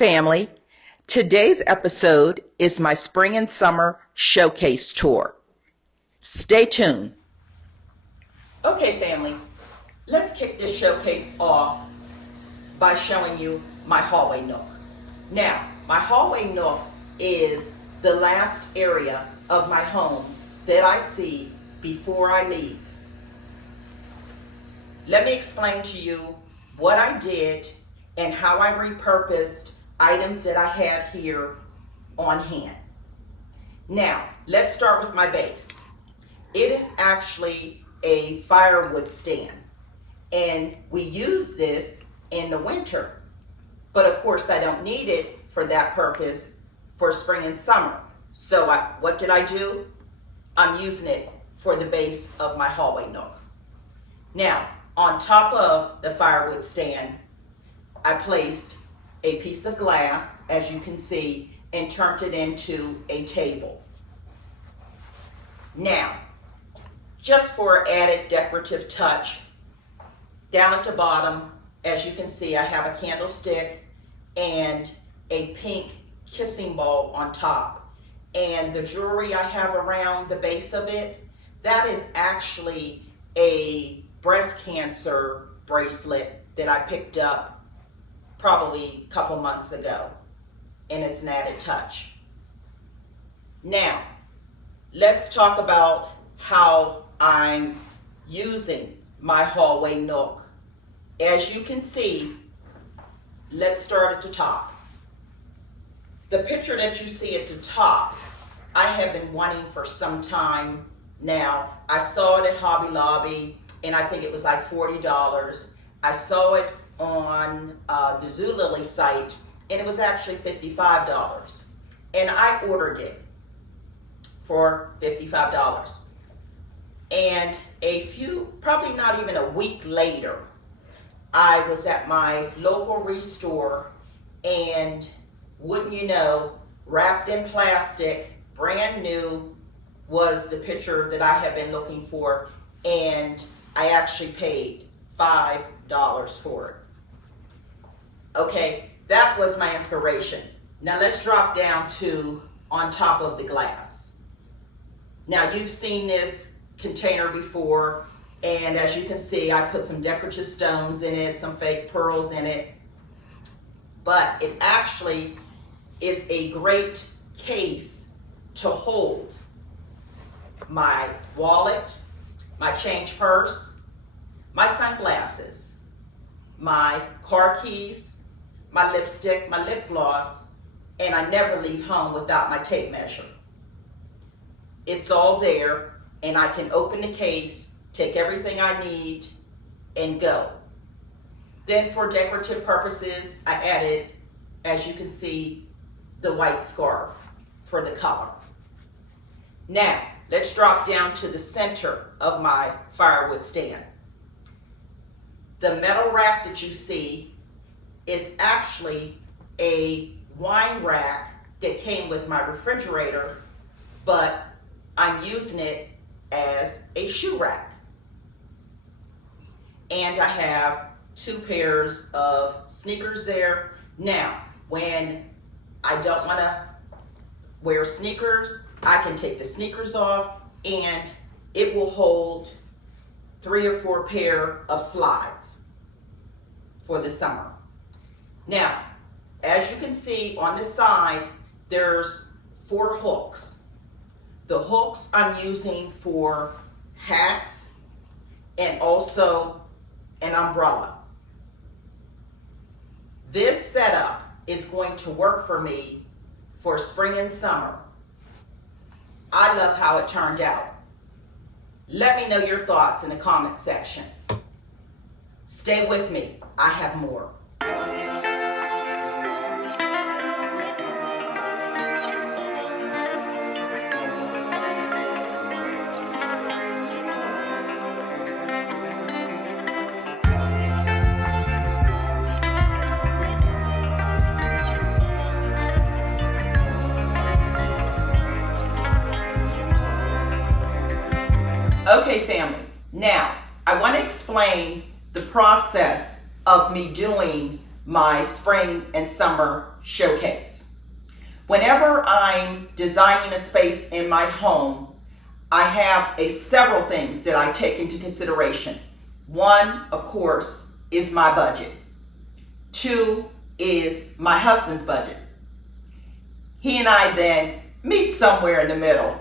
family. Today's episode is my spring and summer showcase tour. Stay tuned. Okay, family, let's kick this showcase off by showing you my hallway nook. Now, my hallway nook is the last area of my home that I see before I leave. Let me explain to you what I did and how I repurposed items that I had here on hand. Now, let's start with my base. It is actually a firewood stand, and we use this in the winter, but of course I don't need it for that purpose for spring and summer. So what did I do? I'm using it for the base of my hallway nook. Now, on top of the firewood stand, I placed a piece of glass, as you can see, and turned it into a table. Now, just for added decorative touch, down at the bottom, as you can see, I have a candlestick and a pink kissing ball on top. And the jewelry I have around the base of it, that is actually a breast cancer bracelet that I picked up probably a couple months ago, and it's an added touch. Now, let's talk about how I'm using my hallway nook. As you can see, let's start at the top. The picture that you see at the top, I have been wanting for some time now. I saw it at Hobby Lobby, and I think it was like $40. I saw it on the Zulily site, and it was actually $55. And I ordered it for $55. And probably not even a week later, I was at my local restore, and wouldn't you know, wrapped in plastic, brand new, was the picture that I have been looking for, and I actually paid $5 for it. Okay, that was my inspiration. Now let's drop down to on top of the glass. Now you've seen this container before, and as you can see, I put some decorative stones in it, some fake pearls in it, but it actually is a great case to hold my wallet, my change purse, my sunglasses, my car keys, my lipstick, my lip gloss, and I never leave home without my tape measure. It's all there, and I can open the case, take everything I need, and go. Then for decorative purposes, I added, as you can see, the white scarf for the color. Now, let's drop down to the center of my firewood stand. The metal rack that you see is actually a wine rack that came with my refrigerator, but I'm using it as a shoe rack. And I have 2 pairs of sneakers there. Now, when I don't want to wear sneakers, I can take the sneakers off, and it will hold 3 or 4 pair of slides for the summer. Now, as you can see on the side, there's 4 hooks. The hooks I'm using for hats and also an umbrella. This setup is going to work for me for spring and summer. I love how it turned out. Let me know your thoughts in the comments section. Stay with me, I have more. Okay, family, now I want to explain the process of me doing my spring and summer showcase. Whenever I'm designing a space in my home, I have several things that I take into consideration. One, of course, is my budget. Two is my husband's budget. He and I then meet somewhere in the middle.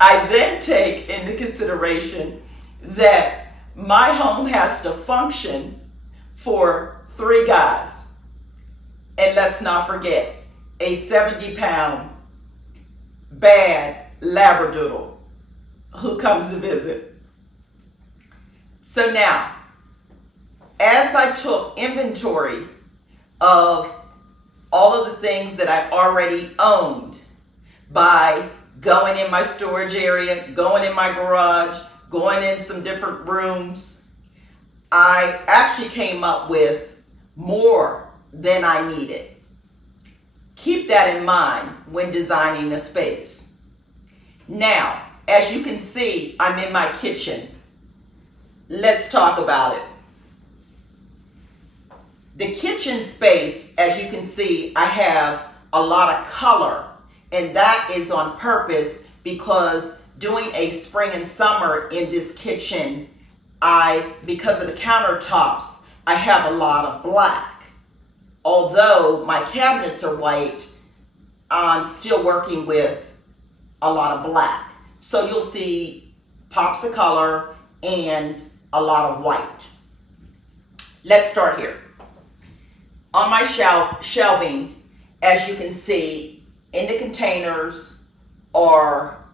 I then take into consideration that my home has to function for 3 guys. And let's not forget, a 70-pound bad Labradoodle who comes to visit. So now, as I took inventory of all of the things that I already owned by going in my storage area, going in my garage, going in some different rooms, I actually came up with more than I needed. Keep that in mind when designing a space. Now, as you can see, I'm in my kitchen. Let's talk about it. The kitchen space, as you can see, I have a lot of color, and that is on purpose because doing a spring and summer in this kitchen, because of the countertops, I have a lot of black. Although my cabinets are white, I'm still working with a lot of black. So you'll see pops of color and a lot of white. Let's start here. On my shelving, as you can see, in the containers are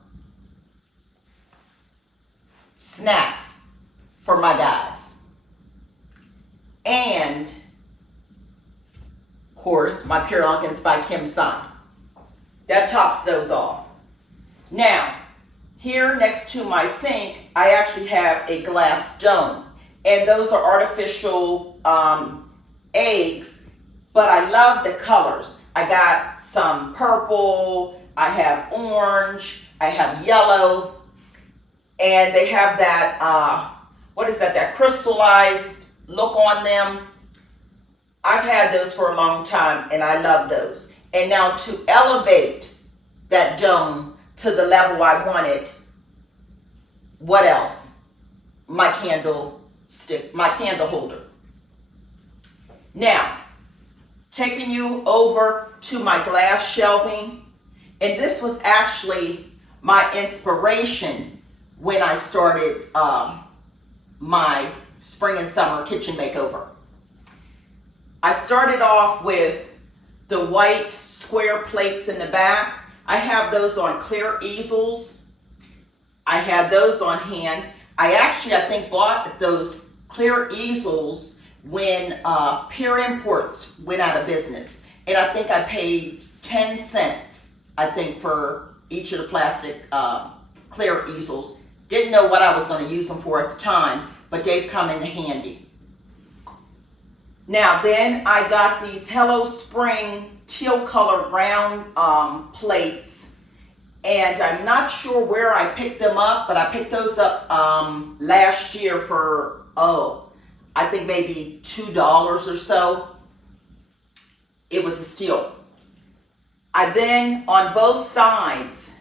snacks for my guys. And, of course, my Pure Elegance by Kim Sun. That tops those off. Now, here next to my sink, I actually have a glass dome. And those are artificial eggs. But I love the colors. I got some purple, I have orange, I have yellow, and they have that, that crystallized look on them. I've had those for a long time and I love those. And now to elevate that dome to the level I want it, what else? My candle holder. Now, taking you over to my glass shelving, and this was actually my inspiration when I started my spring and summer kitchen makeover. I started off with the white square plates in the back. I have those on clear easels. I have those on hand. I think bought those clear easels when Pure Imports went out of business. And I think I paid 10 cents, for each of the plastic clear easels. Didn't know what I was going to use them for at the time, but they've come in handy. Now then, I got these Hello Spring teal color round plates, and I'm not sure where I picked them up, but I picked those up last year for, I think maybe $2 or so. It was a steal. I then, on both sides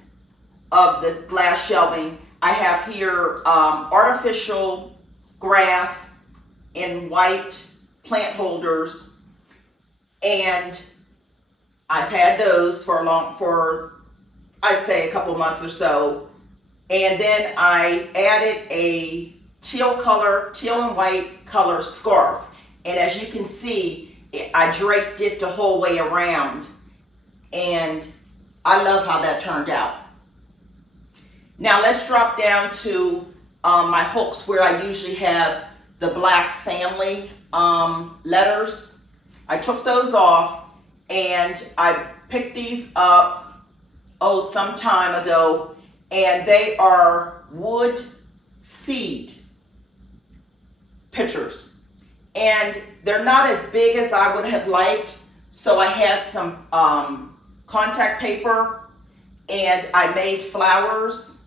of the glass shelving, I have here artificial grass in white plant holders, and I've had those for I'd say a couple months or so. And then I added a teal and white color scarf. And as you can see, I draped it the whole way around. And I love how that turned out. Now let's drop down to my hooks where I usually have the black family letters. I took those off and I picked these up some time ago, and they are wood seed pictures. And they're not as big as I would have liked, so I had some contact paper and I made flowers,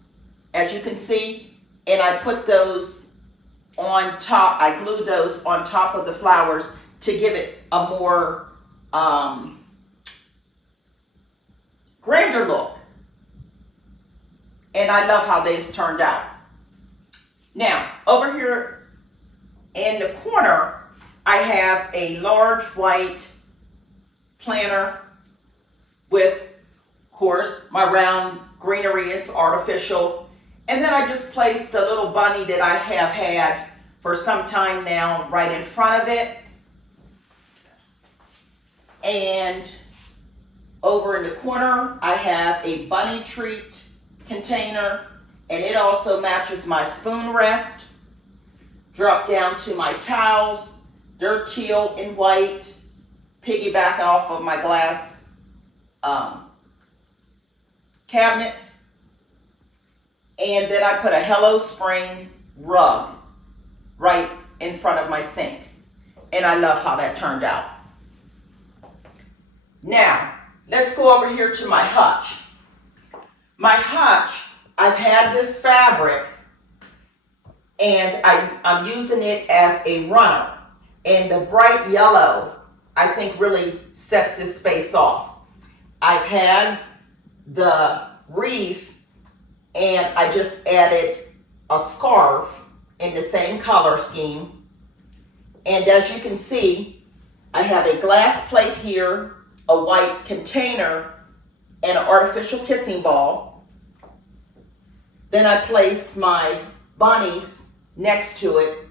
as you can see, and I put those on top. I glued those on top of the flowers to give it a more grander look. And I love how these turned out. Now, over here in the corner, I have a large white planter with, of course, my round greenery. It's artificial. And then I just placed a little bunny that I have had for some time now right in front of it. And over in the corner, I have a bunny treat container, and it also matches my spoon rest. Drop down to my towels, they're teal and white, piggyback off of my glass cabinets. And then I put a Hello Spring rug right in front of my sink. And I love how that turned out. Now, let's go over here to my hutch. My hutch, I've had this fabric and I'm using it as a runner. And the bright yellow, I think, really sets this space off. I've had the wreath and I just added a scarf in the same color scheme. And as you can see, I have a glass plate here, a white container, and an artificial kissing ball. Then I place my bunnies next to it.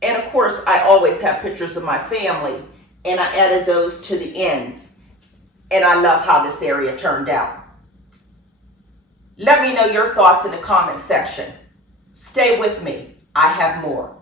And of course, I always have pictures of my family, and I added those to the ends. And I love how this area turned out. Let me know your thoughts in the comment section. Stay with me. I have more.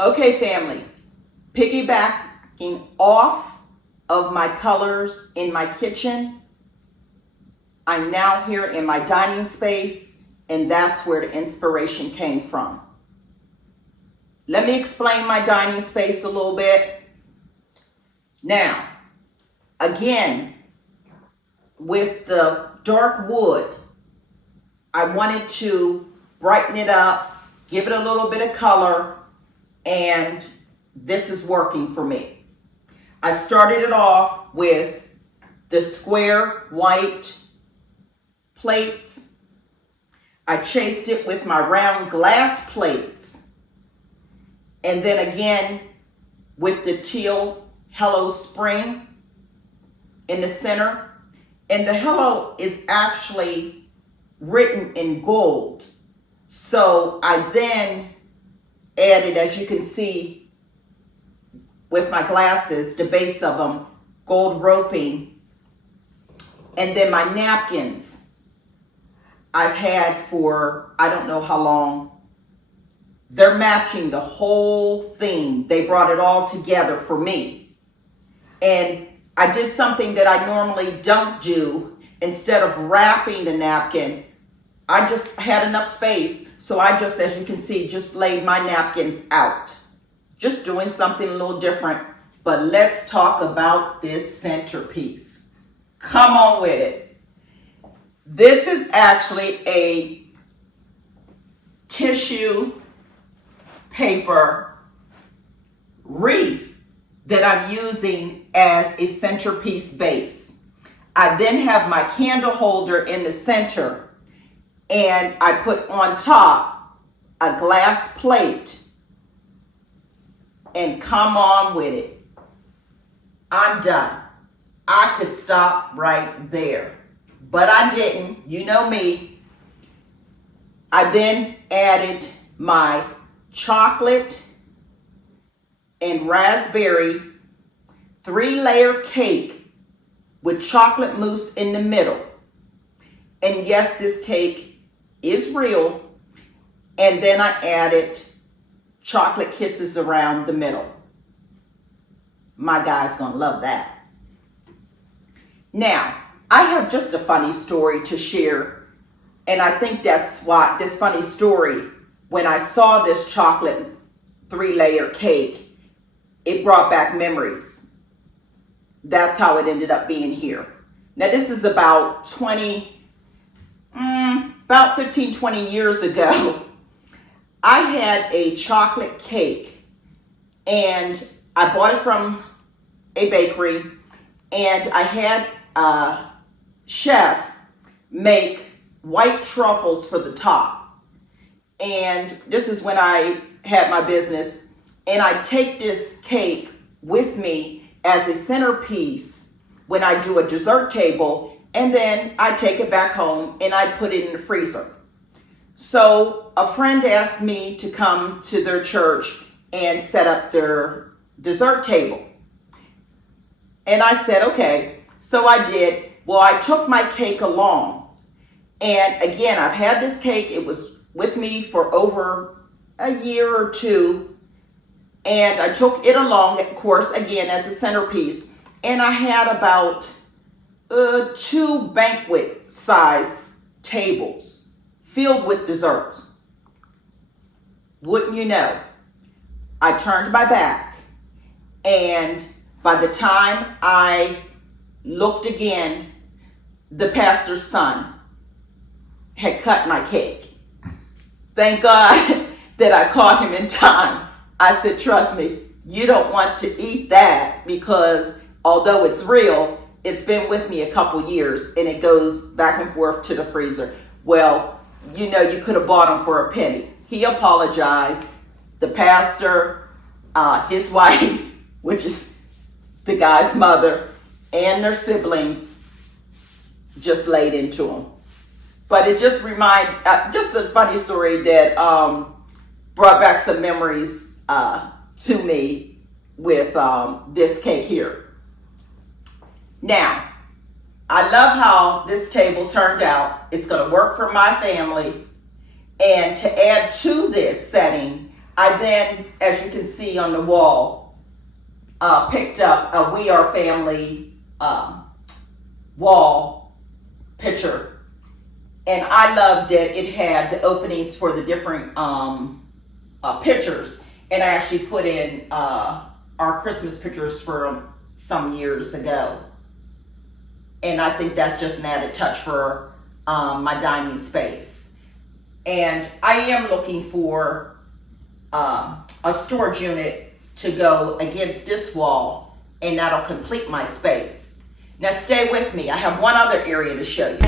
Okay, family, piggybacking off of my colors in my kitchen, I'm now here in my dining space, and that's where the inspiration came from. Let me explain my dining space a little bit. Now, again, with the dark wood, I wanted to brighten it up, give it a little bit of color, and this is working for me. I started it off with the square white plates. I chased it with my round glass plates. And then again with the teal Hello Spring in the center. And the Hello is actually written in gold. So I then added, as you can see with my glasses, the base of them, gold roping. And then my napkins I've had for I don't know how long. They're matching the whole thing. They brought it all together for me. And I did something that I normally don't do. Instead of wrapping the napkin, I just had enough space. So I just, as you can see, just laid my napkins out. Just doing something a little different. But let's talk about this centerpiece. Come on with it. This is actually a tissue paper wreath that I'm using as a centerpiece base. I then have my candle holder in the center, and I put on top a glass plate and come on with it. I'm done. I could stop right there, but I didn't. You know me. I then added my chocolate and raspberry 3-layer cake with chocolate mousse in the middle. And yes, this cake is real. And then I added chocolate kisses around the middle. My guy's gonna love that. Now, I have just a funny story to share. And I think that's why this funny story, when I saw this chocolate 3-layer cake, it brought back memories. That's how it ended up being here. Now this is about 15, 20 years ago. I had a chocolate cake and I bought it from a bakery, and I had a chef make white truffles for the top. And this is when I had my business, and I take this cake with me as a centerpiece when I do a dessert table, and then I take it back home and I put it in the freezer. So a friend asked me to come to their church and set up their dessert table. And I said, okay. So I did. Well, I took my cake along. And again, I've had this cake. It was with me for over a year or two. And I took it along, of course, again, as a centerpiece. And I had about 2 banquet size tables filled with desserts. Wouldn't you know, I turned my back, and by the time I looked again, the pastor's son had cut my cake. Thank God that I caught him in time. I said, trust me, you don't want to eat that, because although it's real, it's been with me a couple years and it goes back and forth to the freezer. Well, you know, you could have bought him for a penny. He apologized. The pastor, his wife, which is the guy's mother, and their siblings just laid into him. But it just just a funny story that brought back some memories to me with this cake here. Now, I love how this table turned out. It's going to work for my family. And to add to this setting, I then, as you can see on the wall, picked up a We Are Family wall picture. And I loved it. It had the openings for the different pictures. And I actually put in our Christmas pictures for some years ago. And I think that's just an added touch for my dining space. And I am looking for a storage unit to go against this wall, and that'll complete my space. Now stay with me. I have one other area to show you.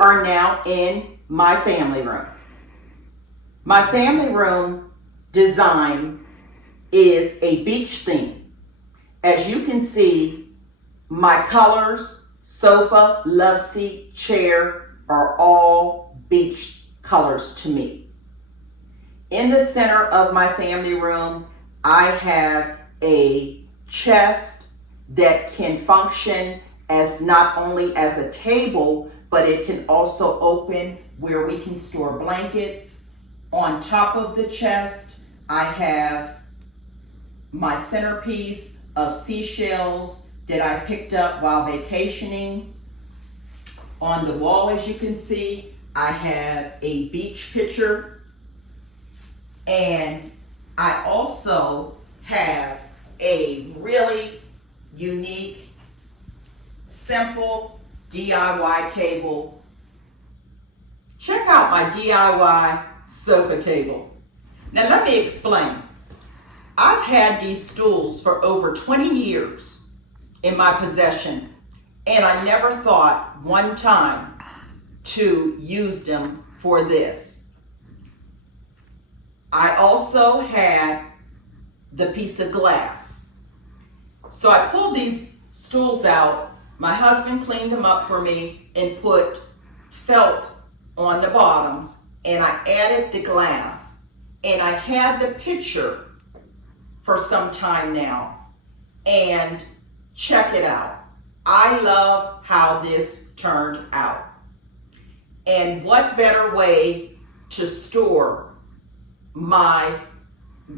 Are now in my family room. My family room design is a beach theme. As you can see, my colors, sofa, love seat, chair, are all beach colors to me. In the center of my family room, I have a chest that can function as not only as a table, but it can also open where we can store blankets. On top of the chest, I have my centerpiece of seashells that I picked up while vacationing. On the wall, as you can see, I have a beach picture, and I also have a really unique, simple DIY table. Check out my DIY sofa table. Now let me explain. I've had these stools for over 20 years in my possession, and I never thought one time to use them for this. I also had the piece of glass. So I pulled these stools out. My husband cleaned them up for me and put felt on the bottoms, and I added the glass, and I had the picture for some time now, and check it out. I love how this turned out. And what better way to store my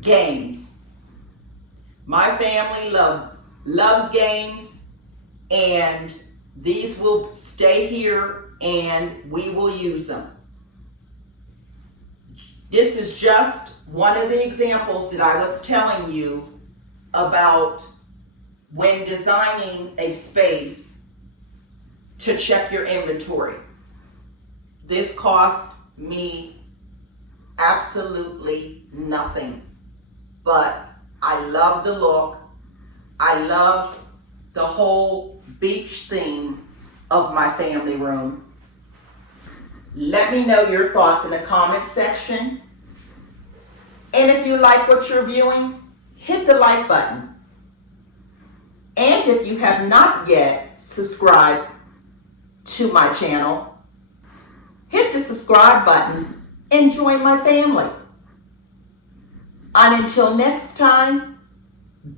games? My family loves games, and these will stay here and we will use them. This is just one of the examples that I was telling you about when designing a space to check your inventory. This cost me absolutely nothing, but I love the look. I love the whole beach theme of my family room. Let me know your thoughts in the comments section. And if you like what you're viewing, hit the like button. And if you have not yet subscribed to my channel, hit the subscribe button and join my family. And until next time,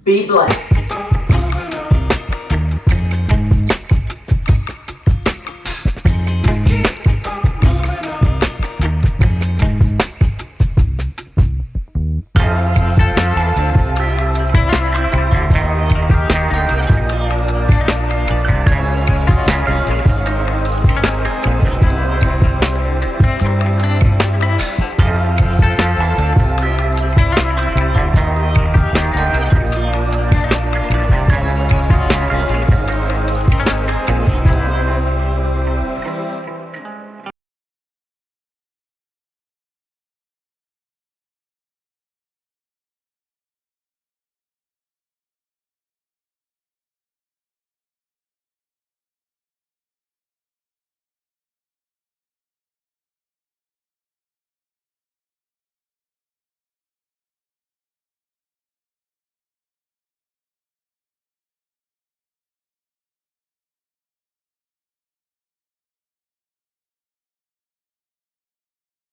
be blessed.